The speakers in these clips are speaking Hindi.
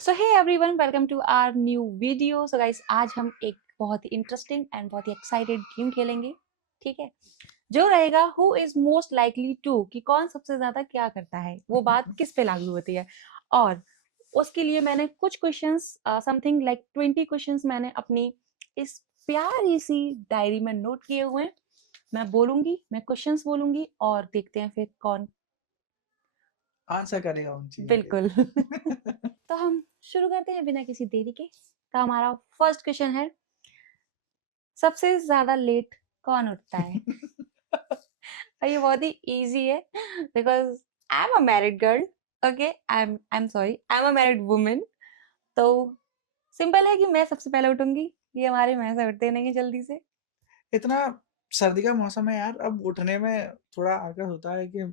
So hey everyone, welcome to our new video. So guys, आज हम एक बहुत ही इंटरेस्टिंग एंड बहुत ही एक्साइटेड गेम खेलेंगे। ठीक है, जो रहेगा who is most likely to, कि कौन सबसे ज्यादा क्या करता है, वो बात किस पे लागू होती है। और उसके लिए मैंने कुछ क्वेश्चंस, समथिंग लाइक 20 क्वेश्चंस मैंने अपनी इस प्यारी सी डायरी में नोट किए हुए हैं। मैं बोलूंगी, मैं क्वेश्चंस बोलूंगी और देखते हैं फिर कौन आंसर करेगा उन चीजों बिल्कुल। के। तो हम शुरू करते हैं बिना किसी देरी के। तो हमारा फर्स्ट क्वेश्चन है, सबसे ज्यादा लेट कौन उठता है? और ये बहुत ही इजी है, because I am a married girl. Okay, I am sorry, I am a married women. तो सिंपल है कि मैं सबसे पहले उठूंगी। ये हमारे भैंस उठते नहीं है जल्दी से। इतना सर्दी का मौसम है यार, अब उठने में थोड़ा आलस होता है कि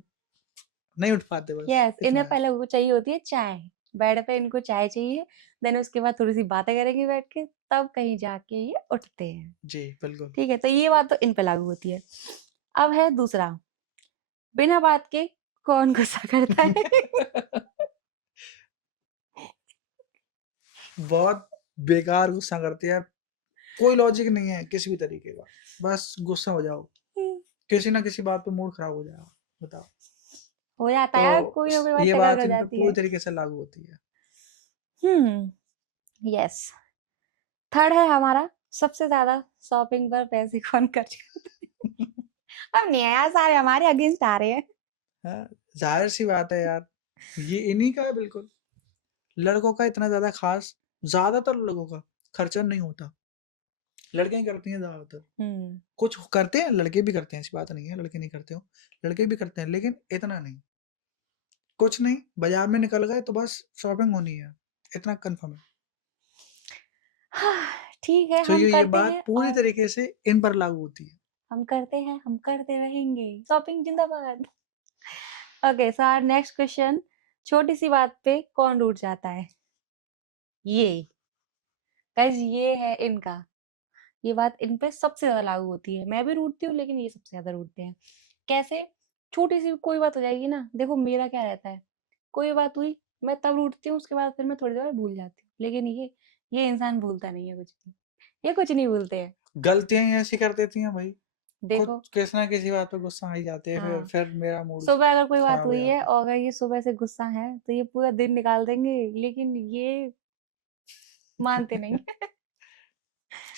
नहीं उठ पाते, बस यस, इतना इन्हें है। पहले वो चाहिए होती है चाय। बेड पे इनको चाय चाहिए, देन उसके बाद थोड़ी सी बातें करेंगे बैठ के, तब कहीं जाके ये उठते हैं। जी बिल्कुल। ठीक है, तो ये बात तो इन पे लागू होती है। अब है दूसरा, बिना बात के कौन गुस्सा करता है? बहुत बेकार गुस्सा करती है, कोई लॉजिक नहीं है किसी भी तरीके का, बस गुस्सा हो जाओ, किसी ना किसी बात पे मूड खराब हो जाएगा, बताओ। हो जाता है यार, तो कोई ना कोई बात ये ट्रिगर बात कर इन पे जाती पूरी है। तरीके से लागू होती है। यस। थर्ड है हमारा, सबसे ज्यादा शॉपिंग पर पैसे कौन खर्च करता है? अब नहीं है यार, सारे हमारे अगेंस्ट आ रहे हैं। हाँ, जाहिर सी बात है यार, ये इन्हीं का है बिल्कुल। लड़कों का इतना ज्यादा खास, ज्यादातर लोगों का खर्चा नहीं होता, लड़कियां ही करती हैं ज्यादातर। हम्म कुछ करते हैं, लड़के भी करते हैं, ऐसी बात नहीं है लड़के नहीं करते हो, लड़के भी करते हैं, लेकिन इतना नहीं। कुछ नहीं, बाजार में निकल गए तो बस शॉपिंग होनी है, इतना कंफर्म है। हाँ, ठीक है, तो हम ये करते बात हैं पूरी और तरीके से इन पर लागू होती है। हम करते हैं, हम करते रहेंगे। शॉपिंग जिंदाबाद। Okay, so our next question, छोटी सी बात पे कौन रूठ जाता है? ये गाइस, ये है इनका। ये बात इन पे सबसे ज्यादा लागू होती है। मैं भी रूठती हूँ, लेकिन ये सबसे ज्यादा रूठते हैं। कैसे? छोटी सी कोई बात हो जाएगी ना, देखो मेरा क्या रहता है, कोई बात हुई, मैं तब रूठती हूँ, उसके बाद फिर मैं थोड़ी देर बाद भूल जाती हूँ। लेकिन ये इंसान भूलता नहीं है कुछ भी। ये कुछ नहीं भूलते हैं। गलतियां ही ऐसी कर देती हैं भाई, खुद देखो, किसी ना किसी बात पे गुस्सा आ ही जाते हैं, फिर हाँ, फिर मेरा मूड सुबह अगर कोई बात खराब हो हुई है जाता है। और अगर ये सुबह से गुस्सा है, तो ये पूरा दिन निकाल देंगे, लेकिन ये मानते नहीं।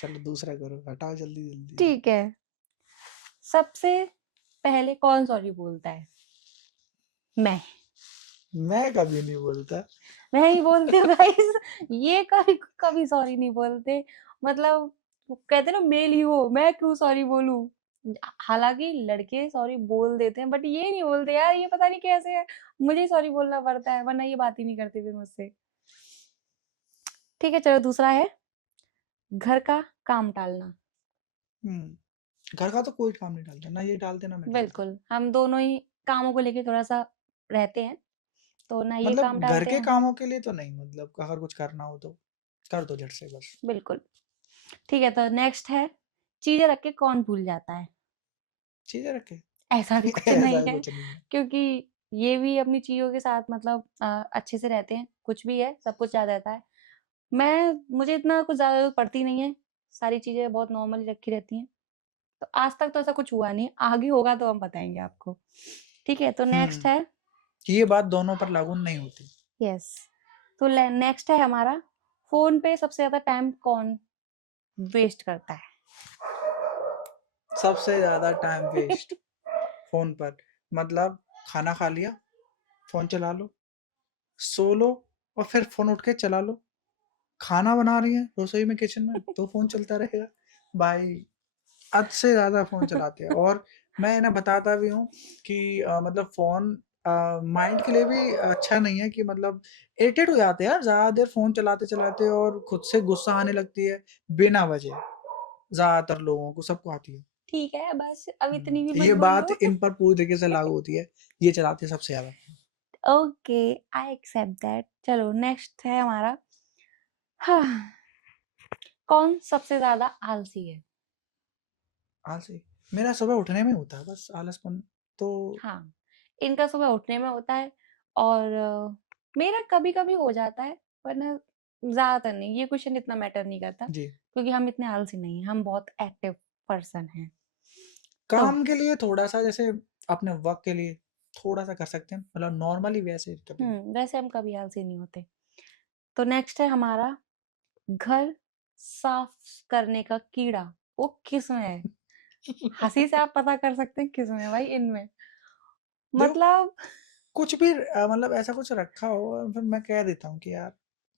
चलो दूसरा करो, हटाओ जल्दी जल्दी। ठीक है, सबसे पहले कौन सॉरी बोलता है? मैं मैं कभी नहीं बोलता। मैं ही बोलती हूँ गाइस। ये कभी कभी सॉरी नहीं बोलते। मतलब वो कहते हैं ना, मेल ही हो, मैं क्यों सॉरी बोलूं। हालांकि लड़के सॉरी बोल देते हैं, बट ये नहीं बोलते यार, ये पता नहीं कैसे है। मुझे ही सॉरी बोलना पड़ता है, वरना ये बात ही नहीं करते फिर मुझसे। ठीक है, चलो दूसरा है, घर का काम टालना। घर का तो कोई काम नहीं डालता, ना ये डालते ना मैं डालता। बिल्कुल, हम दोनों ही कामों को लेके थोड़ा सा रहते हैं, तो ना ये काम मतलब घर टालते के हैं। कामों के लिए तो नहीं, मतलब अगर कुछ करना हो तो कर दो झट से बस। बिल्कुल। ठीक है, तो नेक्स्ट है, चीजें रख के कौन भूल जाता है? चीजें रखे। ऐसा भी कुछ नहीं ऐसा है, कुछ नहीं है। क्योंकि ये भी अपनी चीज़ों के साथ मतलब अच्छे से रहते हैं, कुछ भी है, सब कुछ याद रहता है। मुझे इतना कुछ ज़्यादा ज़रूरत पड़ती नहीं है, सारी चीज़ें बहुत नॉर्मली रखी रहती हैं। तो आज तक तो ऐसा कुछ हुआ नहीं, आगे होगा तो हम बताएँगे आपको। ठीक है, तो नेक्स्ट है, ये बात दोनों पर लागू नहीं होती। यस, तो ले नेक्स्ट है हमारा, फ़ोन पे सबसे ज़्यादा टाइम कौन वेस्ट करता है? सबसे ज्यादा टाइम वेस्ट फोन पर, मतलब खाना खा लिया, फोन चला लो, सो लो, और फिर फोन उठ के चला लो। खाना बना रही है रसोई में, किचन में, तो फोन चलता रहेगा भाई। हद से ज्यादा फोन चलाते हैं। और मैं इन्हें बताता भी हूँ कि मतलब फोन माइंड के लिए भी अच्छा नहीं है, कि मतलब इरिटेट हो जाते हैं यार ज्यादा देर फोन चलाते चलाते, और खुद से गुस्सा आने लगती है बिना वजह, ज्यादातर लोगों को, सबको आती है। ठीक है, बस अब इतनी भी मत ये बात बोलो। इन पर पूरी तरीके से लागू होती है, ये चलाते हैं सबसे ज्यादा। Okay, I accept that. चलो नेक्स्ट है हमारा, हाँ, कौन सबसे ज़्यादा आलसी है? आलसी, मेरा सुबह उठने में होता है बस आलसपन तो। हाँ, इनका सुबह उठने में होता है और मेरा कभी-कभी हो जाता है, वरना ज़्यादातर नहीं। ये क्वेश्चन इतना मैटर नहीं करता जी। क्योंकि हम इतने आलसी नहीं हैं, हम बहुत एक्टिव पर्सन हैं। तो काम के लिए थोड़ा-सा जैसे अपने वर्क के लिए थोड़ा-सा कर सकते हैं, मतलब नॉर्मली वैसे कभी नहीं। वैसे हम कभी आलसी नहीं होते। तो नेक्स्ट है हमारा घर साफ करने का कीड़ा, वो किसमें है? हँसी से आप पता कर सकते हैं किसमें है भाई इनमें। देखो मतलब कुछ भी मतलब ऐसा कुछ रखा हो और फिर मैं कह देता हूँ कि यार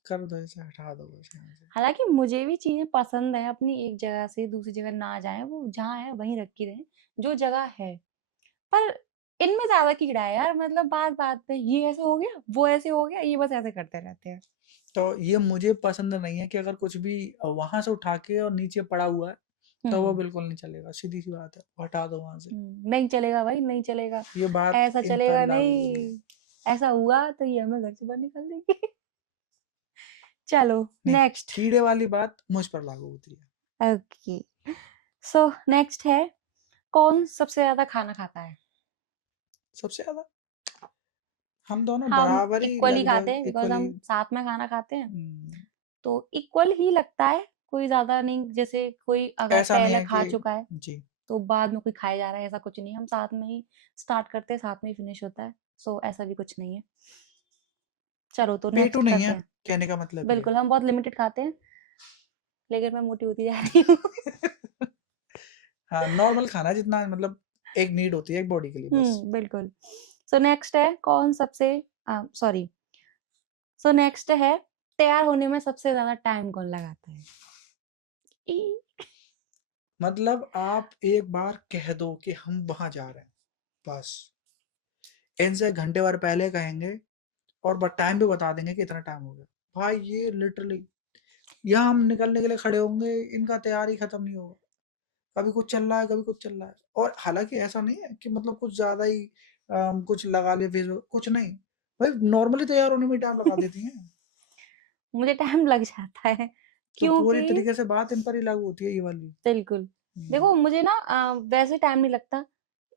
कर दो ऐसे, हटा दो बस यहाँ से। हालाँकि मुझे भी चीज़ें पसंद हैं, अपनी एक जगह से दूसरी जगह ना जाएँ, वो जहाँ है वहीं रखी रहें, जो जगह है। पर इनमें ज़्यादा कीड़ा है यार, मतलब बात-बात पे ये ऐसे हो गया, वो ऐसे हो गया, ये बस ऐसे करते रहते हैं। तो ये मुझे पसंद नहीं है कि अगर कुछ भी वहाँ से उठा के और नीचे पड़ा हुआ है, तो वो हुँ। बिल्कुल नहीं चलेगा, सीधी-सी बात है, हटा दो वहाँ से। नहीं चलेगा भाई, नहीं चलेगा। ये बात ऐसा इन पर चलेगा लागू होगी। नहीं, ऐसा हुआ तो ये हमें घर से बाहर निकाल देंगे। चलो नहीं, नेक्स्ट। कीड़े वाली बात मुझ पर लागू होती है। ओके, सो नेक्स्ट है कौन सबसे ज़्यादा खाना खाता है? सबसे ज़्यादा हम दोनों हम बराबर ही इक्वली खाते लगभग हैं बिकॉज़ इक्वली। हम साथ में खाना खाते हैं, हुँ, तो इक्वल ही लगता है, कोई ज़्यादा नहीं। जैसे कोई अगर ऐसा नहीं पहले है खा कि चुका है, जी, तो बाद में कोई खाए जा रहा है, ऐसा कुछ नहीं है। हम साथ में ही स्टार्ट करते हैं, साथ में ही फिनिश होता है, सो ऐसा भी कुछ नहीं है। चलो तो पेटू नेक्स्ट नहीं करते है, हैं। कहने का मतलब ये बिल्कुल, हम बहुत लिमिटेड खाते हैं, लेकिन मैं मोटी होती जा रही हूँ। है। हाँ, नॉर्मल खाना जितना मतलब एक नीड होती है एक बॉडी के लिए बस। बिल्कुल। सो नेक्स्ट है कौन सबसे सॉरी सो नेक्स्ट है तैयार होने में सबसे ज़्यादा टाइम कौन लगाता है? ई मतलब आप एक बार कह दो कि हम वहाँ जा रहे हैं, बस। इनसे घंटे भर पहले कहेंगे और टाइम भी बता देंगे कि इतना टाइम हो गया। भाई ये लिटरली यहाँ हम निकलने के लिए खड़े होंगे, इनका तैयार ही खत्म नहीं होगा। कभी कुछ चल रहा है, कभी कुछ चल रहा है। और हालाँकि ऐसा नहीं है कि मतलब कुछ ज़्यादा ही कुछ लगा लिया फेस कुछ नहीं। भाई नॉर्मली तैयार होने में टाइम लगा देती हैं। मुझे टाइम लग जाता है तो पूरी क्योंकि तरीके से बात इन पर ही लागू होती है ये वाली। बिल्कुल। हुँ। देखो मुझे ना वैसे टाइम नहीं लगता,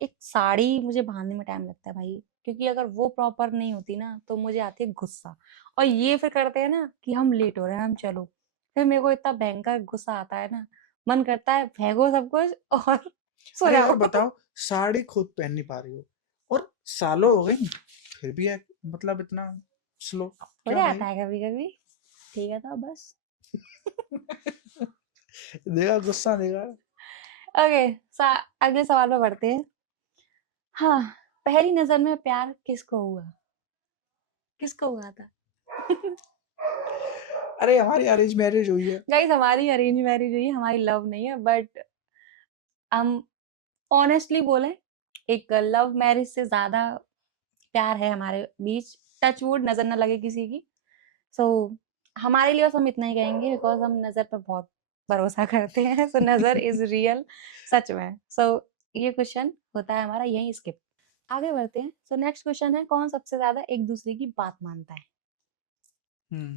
एक साड़ी मुझे बाँधने में टाइम लगता है भाई, क्योंकि अगर वो प्रॉपर नहीं होती ना, तो मुझे आती है गुस्सा। और ये फिर करते हैं ना कि हम लेट हो रहे हैं, हम चलो। फिर मेरे को इतना भयंकर गुस्सा आता है ना, मन करता है फेंको सब कुछ और सो अरे यार जाओ। बताओ, साड़ी खुद पहन नहीं पा रही हो और सालों हो गई, फिर भी है मतलब इतना स्लो, हो क्यों जाता भाई? है कभी-कभी, ठीक है तो बस। देखा गुस्सा देखा। ओके, अगले सवाल पे बढ़ते हैं। हाँ, पहली नज़र में प्यार किसको हुआ? किसको हुआ था? अरे हमारी अरेंज मैरिज हुई है। गाइस हमारी अरेंज मैरिज हुई है, हमारी लव नहीं है, बट हम ऑनेस्टली बोले, एक लव मैरिज से ज़्यादा प्यार है हमारे बीच। टच वुड नज़र ना लगे किसी की। सो हमारे लिए बस हम इतना ही कहेंगे बिकॉज़ हम नज़र पे बहुत भरोसा करते हैं। सो नज़र इज़ रियल, सच में। सो ये क्वेश्चन होता है हमारा यहीं स्किप। आगे बढ़ते हैं। सो नेक्स्ट क्वेश्चन है कौन सबसे ज़्यादा एक दूसरे की बात मानता है?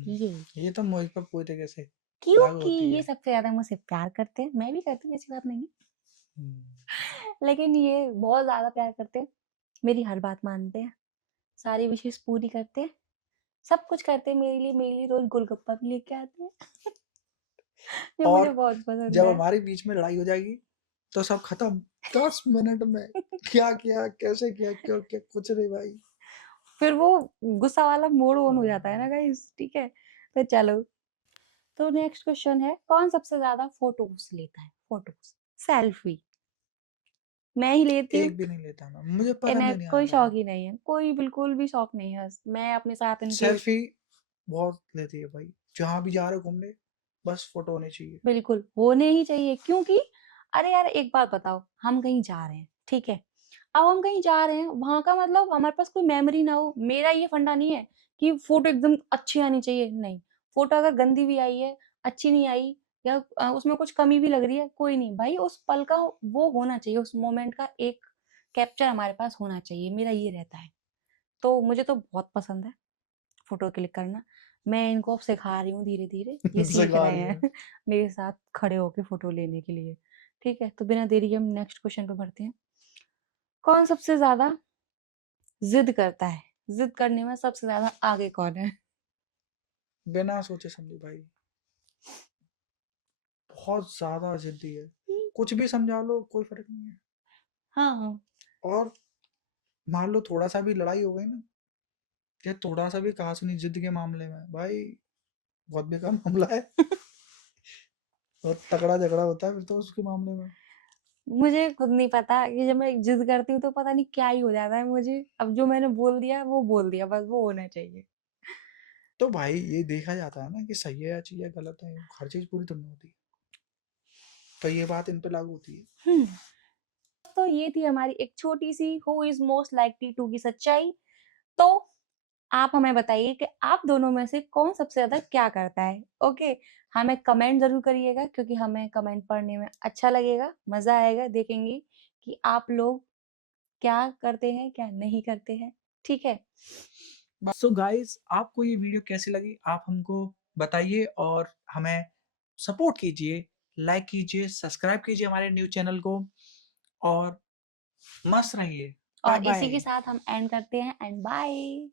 ये ये तो मुझ पर पूरी तरीके से लागू क्योंकि होती ये है। सबसे ज़्यादा मुझसे प्यार करते हैं। मैं भी करती हूँ, ऐसी बात नहीं है। हुँ। लेकिन ये बहुत ज़्यादा प्यार करते हैं, मेरी हर बात मानते हैं, सारी विशेज़ पूरी करते हैं, सब कुछ करते हैं मेरे लिए रोज़ गोलगप्पा भी लेके आते हैं, जो मुझे और बहुत पसंद जब है। हमारे बीच में लड़ाई हो जाएगी, तो सब खत्म। 10 मिनट में क्या किया, कैसे किया, क्यों किया, कुछ नहीं भाई। फिर वो गुस्सा वाला मोड ऑन हो जाता है हाँ। ना गाइस, ठीक है? तो चलो, तो नेक्स्ट क्वेश्चन है कौन सबसे ज़्यादा फ़ोटोज़ लेता है? फ़ोटोज़, सेल्फी, मैं ही लेती हूँ, एक भी नहीं लेता मैं, मुझे पसंद इन्हें ही नहीं कोई आता शौक यार। ही नहीं है, कोई बिल्कुल भी शौक नहीं है बस मैं अपने साथ इनके सेल्फी बहुत लेती है भाई, जहाँ भी जा रहे हो घूमने, बस फ़ोटो होनी चाहिए। बिल्कुल, होने ही चाहिए क्योंकि अरे यार एक बात बताओ, हम कहीं जा रहे हैं, ठीक है? अब हम कहीं जा रहे हैं, वहाँ का मतलब हमारे पास कोई मेमोरी ना हो, मेरा ये फंडा नहीं है कि फ़ोटो एकदम अच्छी आनी चाहिए, नहीं। फ़ोटो अगर गंदी भी आई है, अच्छी नहीं आई या उसमें कुछ कमी भी लग रही है, कोई नहीं, भाई उस पल का वो होना चाहिए, उस मोमेंट का एक कैप्चर हमारे पास होना चाहिए, मेरा ये रहता है। तो मुझे तो बहुत पसंद है फ़ोटो क्लिक करना। मैं इनको अब सिखा रही हूँ धीरे-धीरे, ये सीख सिखा रहे रही हैं हो। मेरे साथ खड़े होके फ़ोटो लेने के लिए। ठीक है? तो बिना देरी के हम नेक्स्ट क्वेश्चन पे बढ़ते हैं। कौन सबसे ज़्यादा जिद करता है, जिद करने में सबसे ज्यादा आगे कौन है? बिना सोचे समझे भाई, बहुत ज्यादा जिद्दी है, कुछ भी समझा लो कोई फर्क नहीं है। हाँ, और मान लो थोड़ा सा भी लड़ाई हो गई ना, या थोड़ा सा भी कहा सुनी जिद के मामले में, भाई बहुत बेकार मामला है। बहुत तगड़ा झगड़ा होता है फिर तो उसके मामले में। मुझे खुद नहीं पता कि जब मैं जिद करती हूँ तो पता नहीं क्या ही हो जाता है मुझे। अब जो मैंने बोल दिया वो बोल दिया, बस वो होना चाहिए। तो भाई ये देखा जाता है ना कि सही है या चीज है गलत है, हर चीज पूरी तो नहीं होती, तो ये बात इन पे लागू होती है। तो ये थी हमारी एक छोटी सी who is most likely to की सच्चाई। तो आप हमें बताइए कि आप दोनों में से कौन सबसे ज्यादा क्या करता है। ओके, हमें कमेंट जरूर करिएगा क्योंकि हमें कमेंट पढ़ने में अच्छा लगेगा, मजा आएगा देखेंगे कि आप लोग क्या करते हैं क्या नहीं करते हैं। ठीक है, सो गाइस, आपको ये वीडियो कैसी लगी आप हमको बताइए और हमें सपोर्ट कीजिए, लाइक कीजिए, सब्सक्राइब कीजिए हमारे न्यूज़ चैनल को और मस्त रहिए। बाय और इसी के बाय। साथ हम एंड करते हैं एंड बाय।